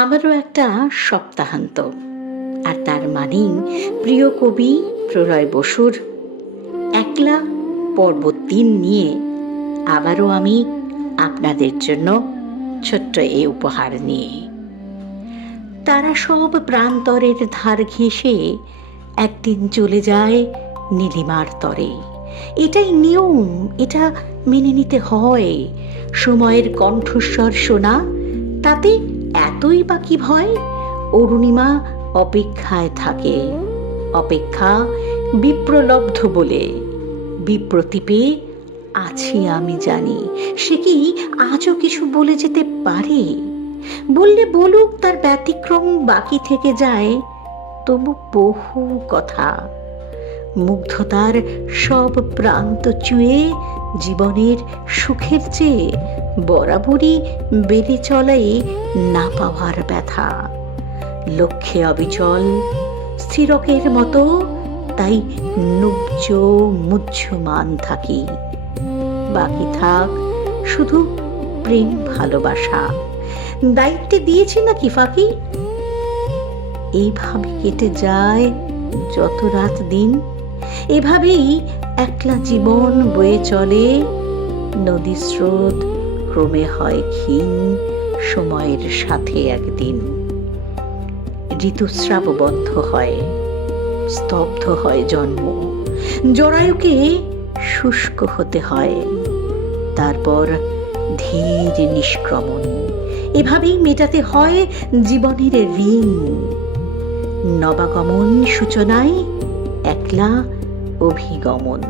আমারও একটা সপ্তাহান্ত, আর তার মানেই প্রিয় কবি প্রলয় বসুর একলা পর্ব ৩ নিয়ে আবারও আমি আপনাদের জন্য ছোট্ট এ উপহার নিয়ে। তারা সব প্রান্তরের ধার ঘেঁষে একদিন চলে যায় নীলিমার তরে। এটাই নিয়ম, এটা মেনে নিতে হয়। সময়ের কণ্ঠস্বর শোনা, তাতে এতই বা কি ভয়? অরুণিমা অপেক্ষায় থাকে, অপেক্ষা বিপ্রলব্ধ বলে। বিপ্রতীপে আছি আমি জানি, সে কি আজও কিছু বলে যেতে পারে? বললে বলুক, তার ব্যতিক্রম বাকি থেকে যায় তবু বহু কথা। মুগ্ধতার সব প্রান্ত চুয়ে জীবনের সুখের চেয়ে বরাবরই বেড়ে চলে না পাওয়ার ব্যথা। লক্ষ্যে অবিচল স্থিরকের মতো, তাই নুব্জ মুহ্যমান থাকি। বাকি থাক শুধু প্রেম ভালোবাসা। দায়িত্বে দিয়েছি নাকি ফাঁকি? এইভাবে কেটে যায় যত রাত দিন। এভাবেই একলা জীবন বয়ে চলে। নদী স্রোত ক্রমে হয় ক্ষীণ সময়ের সাথে একদিন। ঋতুস্রাব বন্ধ হয়, স্তব্ধ হয় জন্ম। জরায়ুকে শুষ্ক হতে হয়, তারপর ধীর নিষ্ক্রমণ। এভাবেই মেটাতে হয় জীবনের ঋণ। নবাগমন সূচনায় একলা অভিগমন।